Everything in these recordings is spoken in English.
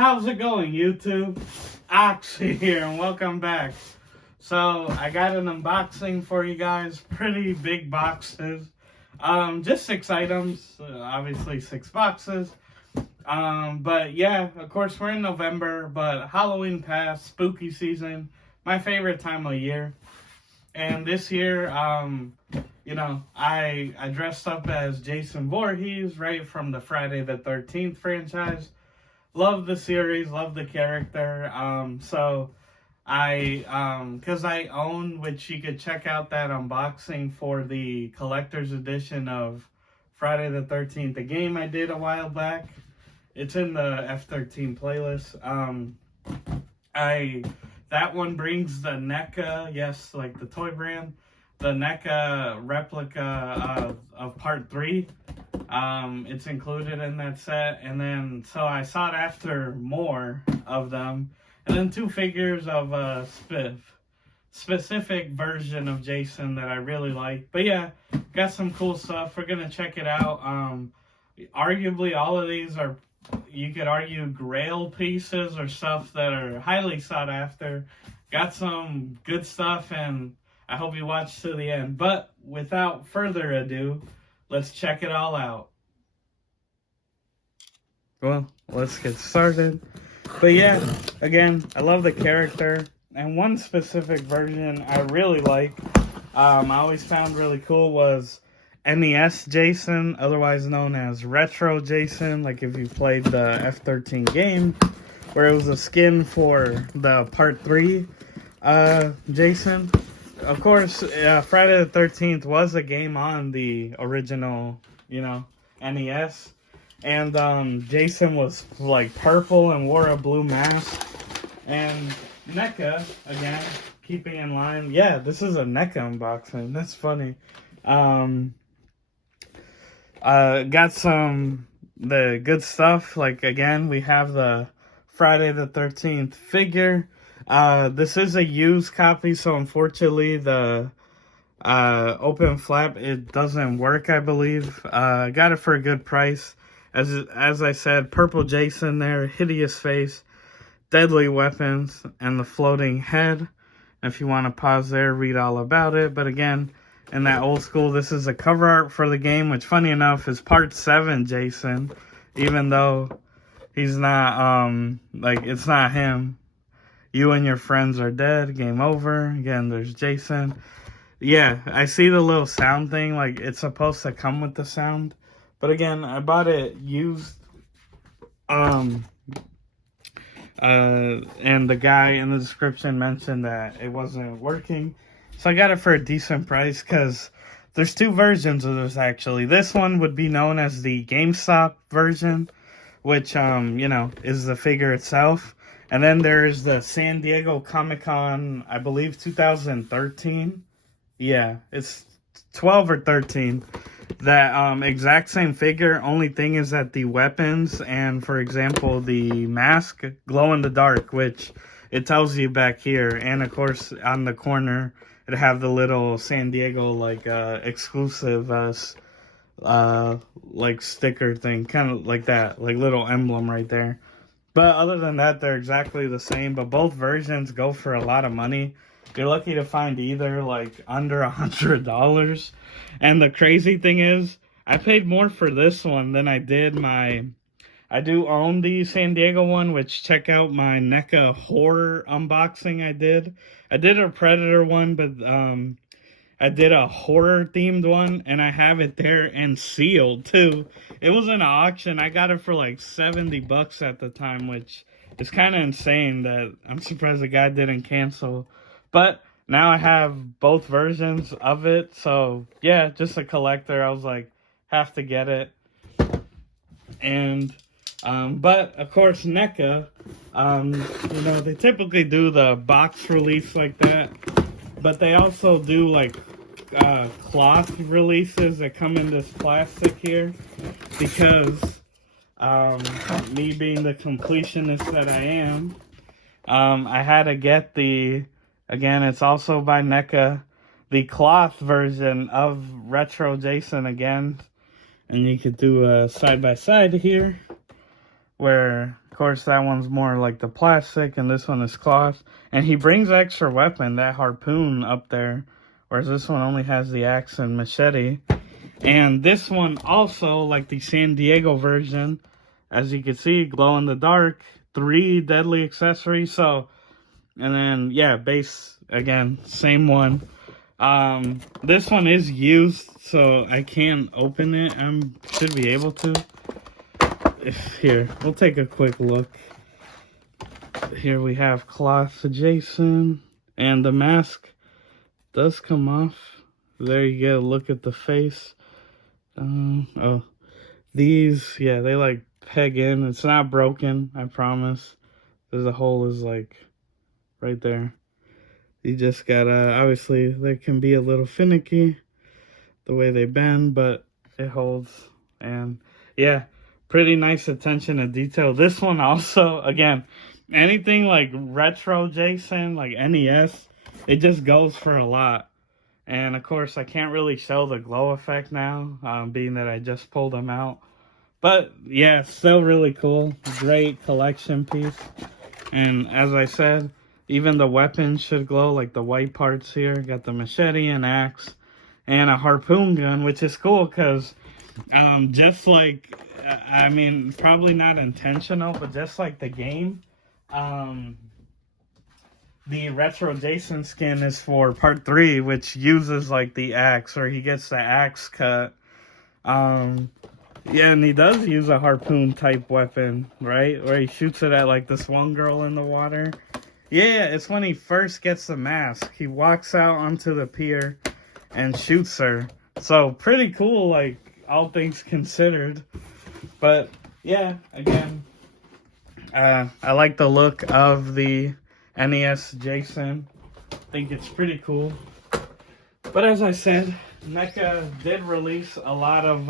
How's it going, YouTube? Oxy here, and welcome back. So, I got an unboxing for you guys. Pretty big boxes. Just 6 items. Obviously, 6 boxes. But yeah, of course, we're in November, but Halloween passed, spooky season. My favorite time of year. And this year, I dressed up as Jason Voorhees, right, from the Friday the 13th franchise. Love the series, love the character. Because I own, which you could check out that unboxing for the collector's edition of Friday the 13th, the game I did a while back. It's in the F13 playlist. That one brings the Neca, yes, like the toy brand, the Neca replica of Part 3. It's included in that set, and then so I sought after more of them, and then 2 figures of a specific version of Jason that I really like. But yeah, got some cool stuff. We're gonna check it out. Arguably, all of these are, you could argue, grail pieces or stuff that are highly sought after. Got some good stuff, and I hope you watch to the end. But without further ado, let's check it all out. Well, let's get started. But yeah, again, I love the character. And one specific version I really like, I always found really cool, was NES Jason, otherwise known as Retro Jason. Like if you played the F13 game, where it was a skin for the Part 3 Jason. Of course, Friday the 13th was a game on the original, NES. And Jason was like purple and wore a blue mask. And Neca, again, keeping in line. Yeah, this is a Neca unboxing. That's funny. Got the good stuff. Like, again, we have the Friday the 13th figure. This is a used copy, so unfortunately the open flap, it doesn't work, I believe. Got it for a good price. As I said, purple Jason there, hideous face, deadly weapons, and the floating head. If you want to pause there, read all about it. But again, in that old school, this is a cover art for the game, which, funny enough, is Part 7 Jason, even though he's not, it's not him. You and your friends are dead, game over. Again, there's Jason. Yeah, I see the little sound thing, like it's supposed to come with the sound. But again, I bought it used. And the guy in the description mentioned that it wasn't working. So I got it for a decent price, because there's 2 versions of this, actually. This one would be known as the GameStop version, which, is the figure itself. And then there's the San Diego Comic-Con, I believe 2013. Yeah, it's 12 or 13. That exact same figure. Only thing is that the weapons and, for example, the mask glow in the dark, which it tells you back here. And of course, on the corner, it have the little San Diego exclusive sticker thing, kind of like that, like little emblem right there. But other than that, they're exactly the same. But both versions go for a lot of money. You're lucky to find either under $100. And the crazy thing is, I paid more for this one than I did I do own the San Diego one, which check out my NECA horror unboxing I did. I did a Predator one, but I did a horror themed one, and I have it there and sealed too. It was in an auction. I got it for like $70 at the time, which is kind of insane. That I'm surprised the guy didn't cancel. But now I have both versions of it, so yeah, just a collector. I was like, have to get it. And but of course, NECA, they typically do the box release like that, but they also do cloth releases that come in this plastic here, because me being the completionist that I am, I had to get again, it's also by NECA, the cloth version of Retro Jason again. And you could do a side by side here. where, of course, that one's more like the plastic and this one is cloth. And he brings extra weapon, that harpoon up there, whereas this one only has the axe and machete. And this one also, like the San Diego version, as you can see, glow in the dark, 3 deadly accessories. So, and then, yeah, base, again, same one. This one is used, so I can't open it. I should be able to. Here, we'll take a quick look. Here we have cloth Jason, and the mask does come off. There you go, look at the face. Oh, these, yeah, they like peg in. It's not broken, I promise. The hole is like right there. You just gotta, obviously, they can be a little finicky the way they bend, but it holds. And yeah, pretty nice attention to detail. This one also, again, anything like retro Jason, like NES, it just goes for a lot. And of course, I can't really show the glow effect now, being that I just pulled them out. But yeah, still really cool. Great collection piece. And as I said, even the weapons should glow, like the white parts here. Got the machete and axe and a harpoon gun, which is cool because just like, I mean, probably not intentional, but just like the game, the retro Jason skin is for part 3, which uses like the axe, or he gets the axe cut. Yeah, and he does use a harpoon type weapon, right? Where he shoots it at like this one girl in the water. Yeah, it's when he first gets the mask. He walks out onto the pier and shoots her. So pretty cool, like all things considered. But yeah, again, I like the look of the NES Jason. I think it's pretty cool. But as I said, Neca did release a lot of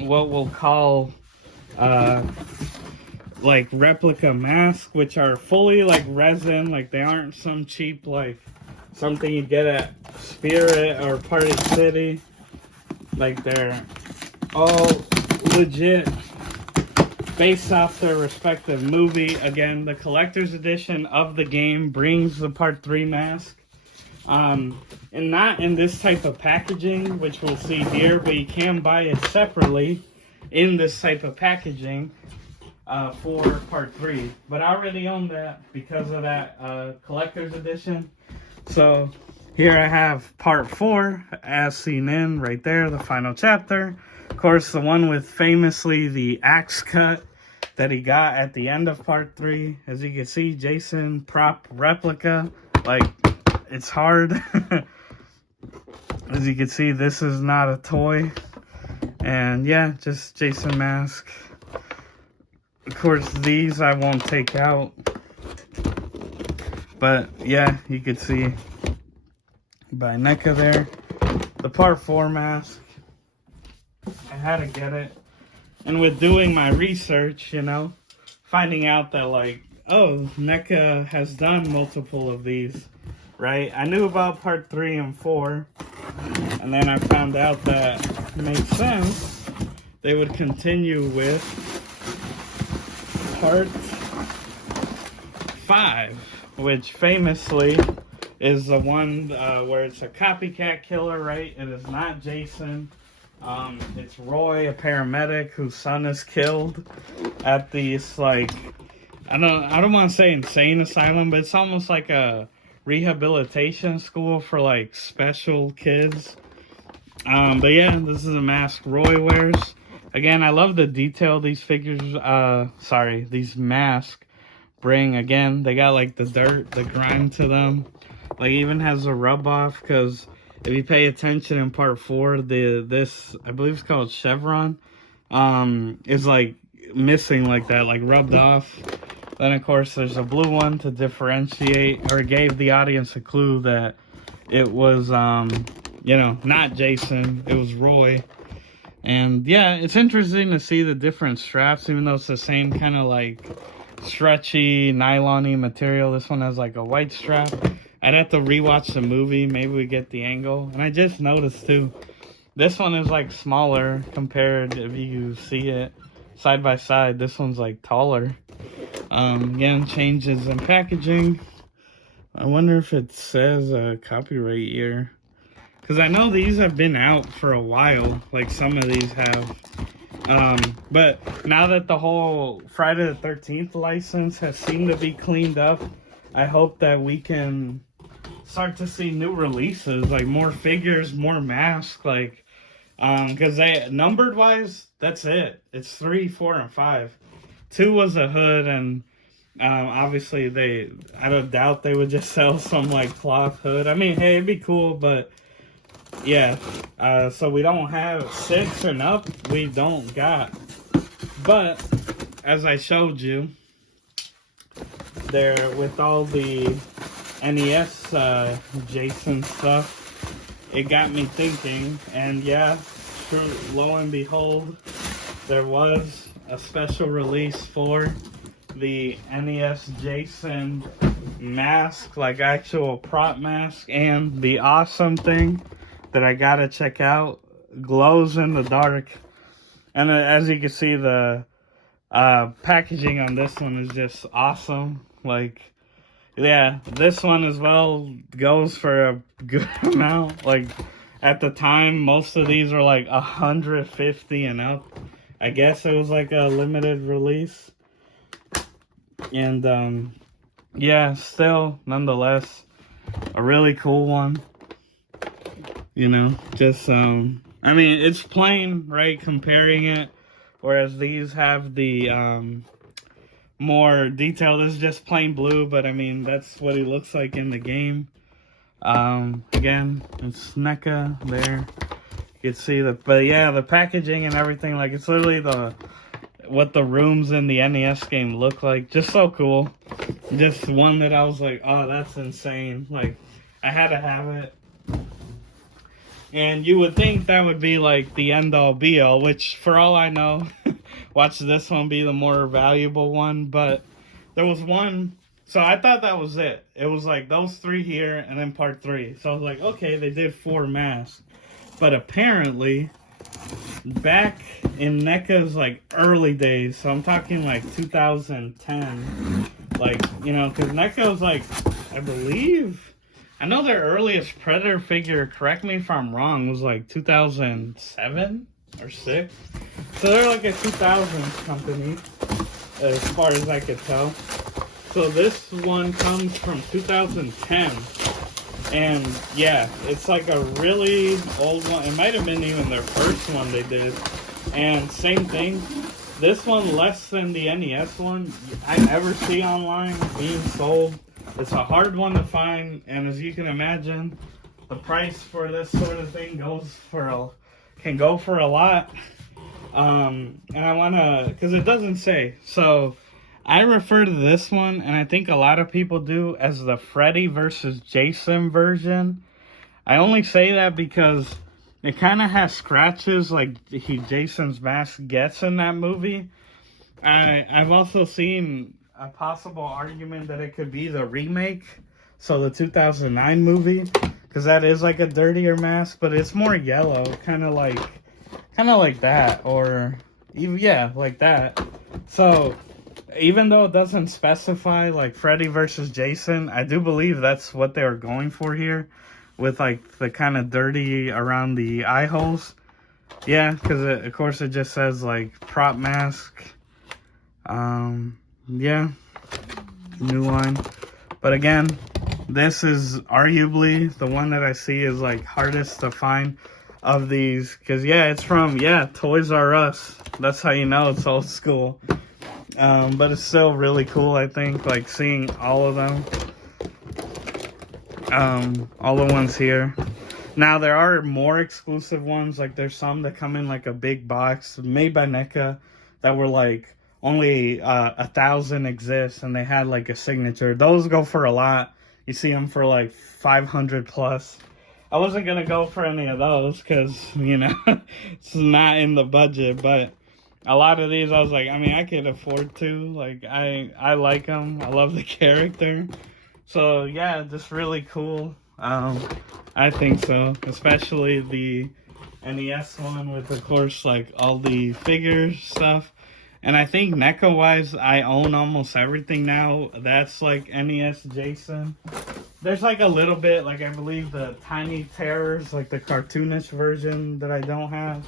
what we'll call like replica masks, which are fully like resin. Like they aren't some cheap like something you get at Spirit or Party City. Like they're all legit, based off their respective movie. Again, the collector's edition of the game brings the part 3 mask. And not in this type of packaging, which we'll see here, but you can buy it separately in this type of packaging for part 3. But I already own that because of that collector's edition. So here I have part 4, as seen in right there, the final chapter. Of course, the one with famously the axe cut that he got at the end of part 3. As you can see, Jason prop replica. Like, it's hard. As you can see, this is not a toy. And yeah, just Jason mask. Of course, these I won't take out. But yeah, you can see by Neca there. The part 4 mask. I had to get it. And with doing my research, you know, finding out that like, oh, Neca has done multiple of these, right? I knew about part 3 and 4. And then I found out that it makes sense. They would continue with part 5, which famously is the one where it's a copycat killer, right? It is not Jason. It's Roy, a paramedic whose son is killed at this, like, I don't want to say insane asylum, but it's almost like a rehabilitation school for like special kids. But yeah, this is a mask Roy wears. Again, I love the detail these figures, these masks bring. Again, they got like the dirt, the grime to them. Like even has a rub off, because if you pay attention in part 4, this I believe it's called chevron, is like missing like that, like rubbed off. Then of course there's a blue one to differentiate, or gave the audience a clue that it was you know, not Jason, it was Roy. And yeah, it's interesting to see the different straps, even though it's the same kind of like stretchy, nylon-y material. This one has like a white strap. I'd have to rewatch the movie, maybe we get the angle. And I just noticed too, this one is like smaller compared, if you see it, side by side. This one's like taller. Again, changes in packaging. I wonder if it says a copyright year. Because I know these have been out for a while. Like some of these have. But now that the whole Friday the 13th license has seemed to be cleaned up, I hope that we can start to see new releases. Like more figures, more masks. Like, because they, numbered wise, that's it. It's 3, 4, and 5. 2 was a hood, and obviously I don't doubt they would just sell some like cloth hood. I mean, hey, it'd be cool, but yeah. So we don't have 6 and up. We don't got. But as I showed you, there with all the NES Jason stuff, it got me thinking, and yeah, true, lo and behold, there was a special release for the NES Jason mask, like actual prop mask, and the awesome thing that I gotta check out, glows in the dark. And as you can see, the packaging on this one is just awesome. Like, yeah, this one as well goes for a good amount. Like, at the time, most of these were like 150 and up. I guess it was like a limited release. And yeah, still, nonetheless, a really cool one. You know, just, I mean, it's plain, right, comparing it. Whereas these have the more detail. This is just plain blue, but I mean, that's what he looks like in the game. Again, it's Neca there. You can see but yeah, the packaging and everything, like, it's literally what the rooms in the NES game look like. Just so cool. Just one that I was like, oh, that's insane. Like, I had to have it. And you would think that would be like the end all be all, which for all I know, watch this one be the more valuable one. But there was one, so I thought that was it. It was like those 3 here and then part 3. So I was like, okay, they did 4 masks. But apparently, back in NECA's like early days, so I'm talking like 2010, like, you know, because NECA was like, I believe, I know their earliest Predator figure, correct me if I'm wrong, was like 2007 or 6. So they're like a 2000s company, as far as I could tell. So this one comes from 2010. And yeah, it's like a really old one. It might have been even their first one they did. And same thing. This one less than the NES one I never see online being sold. It's a hard one to find, and as you can imagine, the price for this sort of thing can go for a lot. And I wanna, because it doesn't say. So I refer to this one, and I think a lot of people do, as the Freddy versus Jason version. I only say that because it kind of has scratches like Jason's mask gets in that movie. I've also seen a possible argument that it could be the remake, so the 2009 movie, because that is like a dirtier mask, but it's more yellow, kind of like that, or even, yeah, like that. So even though it doesn't specify like Freddy versus Jason, I do believe that's what they were going for here, with like the kind of dirty around the eye holes. Yeah, because of course it just says like prop mask. Yeah, new line. But again, this is arguably the one that I see is like hardest to find of these, because yeah, it's from, yeah, Toys R Us. That's how you know it's old school. But it's still really cool, I think, like seeing all of them. All the ones here. Now there are more exclusive ones, like there's some that come in like a big box made by NECA that were like only 1,000 exist, and they had like a signature. Those go for a lot. You see them for like 500 plus. I wasn't gonna go for any of those because, you know, it's not in the budget, but a lot of these I was like, I mean, I could afford to. Like, I like them. I love the character. So yeah, just really cool. I think so, especially the NES one with, of course, like all the figures stuff. And I think NECA wise, I own almost everything now. That's like NES Jason. There's like a little bit, like I believe the Tiny Terrors, like the cartoonish version that I don't have.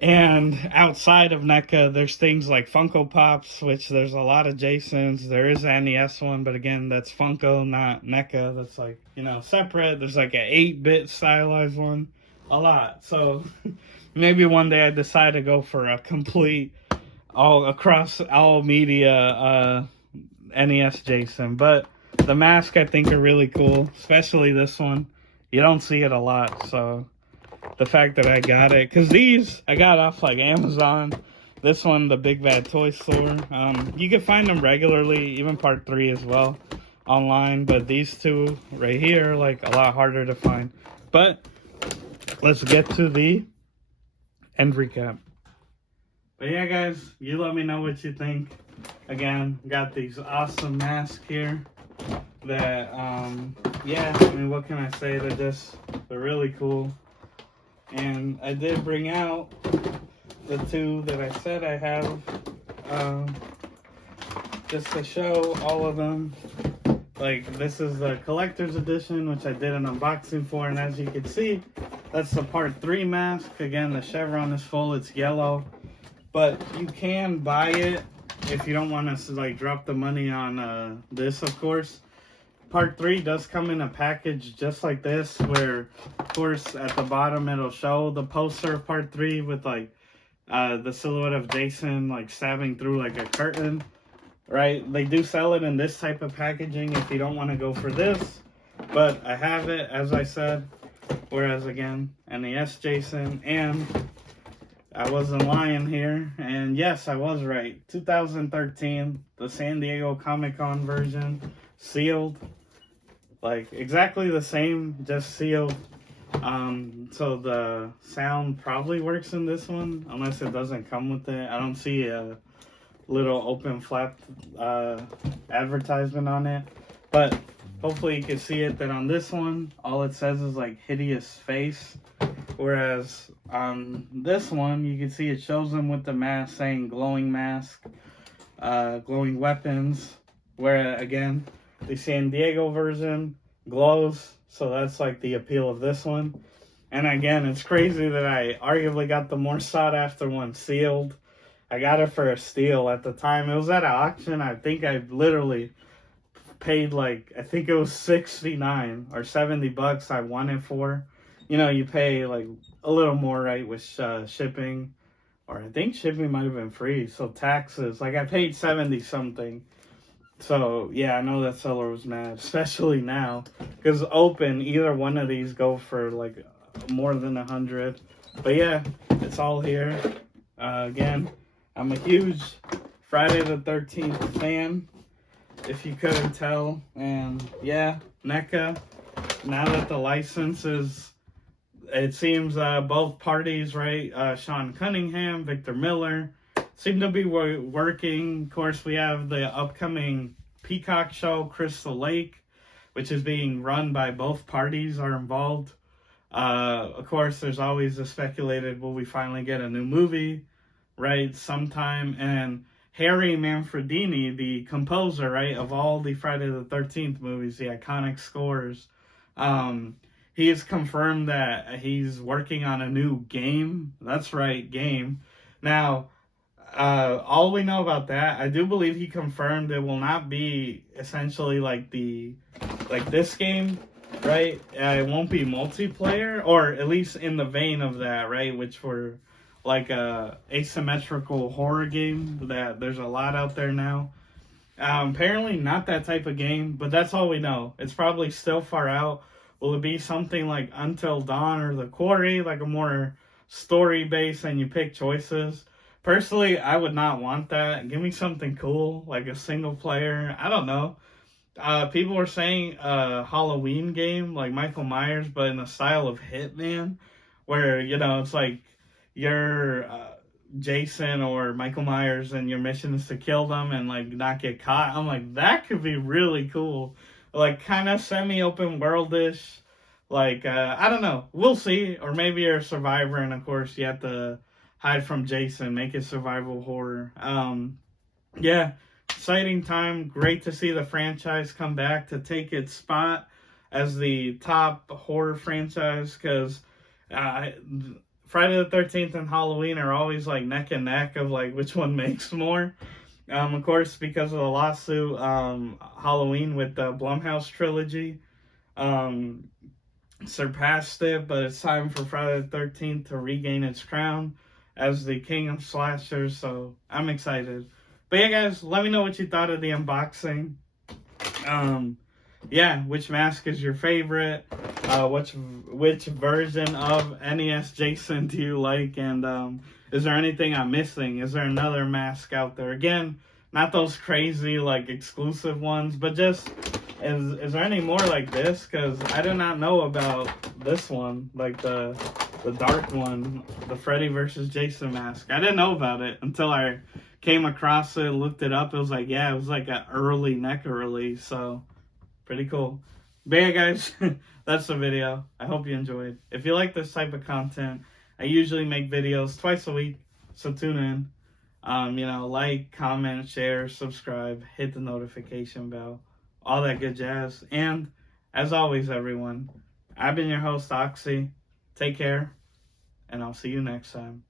And outside of NECA, there's things like Funko Pops, which there's a lot of Jasons. There is an NES one, but again, that's Funko, not NECA. That's like, you know, separate. There's like an 8-bit stylized one. A lot. So maybe one day I decide to go for a complete, all across all media NES Jason. But the mask I think are really cool, especially this one. You don't see it a lot, so the fact that I got it, because these I got off like Amazon. This one, the Big Bad Toy Store. You can find them regularly, even part 3 as well, online. But these two right here, like a lot harder to find. But let's get to the end recap. But yeah, guys, you let me know what you think. Again, got these awesome masks here that, yeah, I mean, what can I say? They're really cool. And I did bring out the 2 that I said I have, just to show all of them. Like, this is the collector's edition, which I did an unboxing for, and as you can see, that's the part 3 mask. Again, the chevron is full, it's yellow, but you can buy it if you don't want to, like, drop the money on this, of course. Part 3 does come in a package just like this, where, of course, at the bottom it'll show the poster of part 3 with, like, the silhouette of Jason, like, stabbing through, like, a curtain, right? They do sell it in this type of packaging if you don't want to go for this, but I have it, as I said, whereas, again, NES Jason, and I wasn't lying here, and yes, I was right. 2013, the San Diego Comic-Con version, sealed. Like, exactly the same, just sealed. So the sound probably works in this one, unless it doesn't come with it. I don't see a little open flap advertisement on it. But hopefully you can see it, that on this one, all it says is, like, hideous face. Whereas on this one, you can see it shows them with the mask saying glowing mask, glowing weapons. Where, again, the San Diego version glows, so that's like the appeal of this one. And again, it's crazy that I arguably got the more sought after one sealed. I got it for a steal at the time. It was at an auction. I think I literally paid, like, I think it was 69 or 70 bucks I won it for. You know, you pay like a little more, right, with shipping, or I think shipping might have been free, so taxes, like I paid 70 something. So, yeah, I know that seller was mad, especially now, because open, either one of these go for, like, more than 100. But, yeah, it's all here. Again, I'm a huge Friday the 13th fan, if you couldn't tell. And, yeah, NECA, now that the license is, it seems both parties, right, Sean Cunningham, Victor Miller, seem to be working. Of course, we have the upcoming Peacock show, Crystal Lake, which is being run by both parties are involved. Of course, there's always the speculated, will we finally get a new movie, right, sometime? And Harry Manfredini, the composer, right, of all the Friday the 13th movies, the iconic scores, he has confirmed that he's working on a new game. That's right, game. Now, all we know about that, I do believe he confirmed it will not be essentially like this game, right? It won't be multiplayer, or at least in the vein of that, right? Which were like a asymmetrical horror game that there's a lot out there now. Apparently not that type of game, but that's all we know. It's probably still far out. Will it be something like Until Dawn or The Quarry, like a more story-based and you pick choices? Personally, I would not want that. Give me something cool, like a single player. I don't know. People were saying a Halloween game, like Michael Myers, but in the style of Hitman, where, you know, it's like you're Jason or Michael Myers and your mission is to kill them and, like, not get caught. I'm like, that could be really cool. Like, kind of semi-open world-ish. Like, I don't know. We'll see. Or maybe you're a survivor and, of course, you have to hide from Jason, make it survival horror. Yeah, exciting time. Great to see the franchise come back to take its spot as the top horror franchise, because uh, Friday the 13th and Halloween are always like neck and neck of like which one makes more. Of course, because of the lawsuit, Halloween with the Blumhouse trilogy um, surpassed it, but it's time for Friday the 13th to regain its crown as the king of slashers, so I'm excited. But yeah, guys, let me know what you thought of the unboxing. Yeah, which mask is your favorite? Which version of NES Jason do you like? And is there anything I'm missing? Is there another mask out there? Again, not those crazy like exclusive ones, but just is there any more like this? Because I did not know about this one, like the dark one, the Freddy versus Jason mask. I didn't know about it until I came across it, looked it up. It was like, yeah, it was like an early NECA release, so pretty cool. But yeah, guys, that's the video. I hope you enjoyed. If you like this type of content, I usually make videos twice a week, so tune in. Like, comment, share, subscribe, hit the notification bell, all that good jazz. And as always, everyone, I've been your host, Oxy. Take care, and I'll see you next time.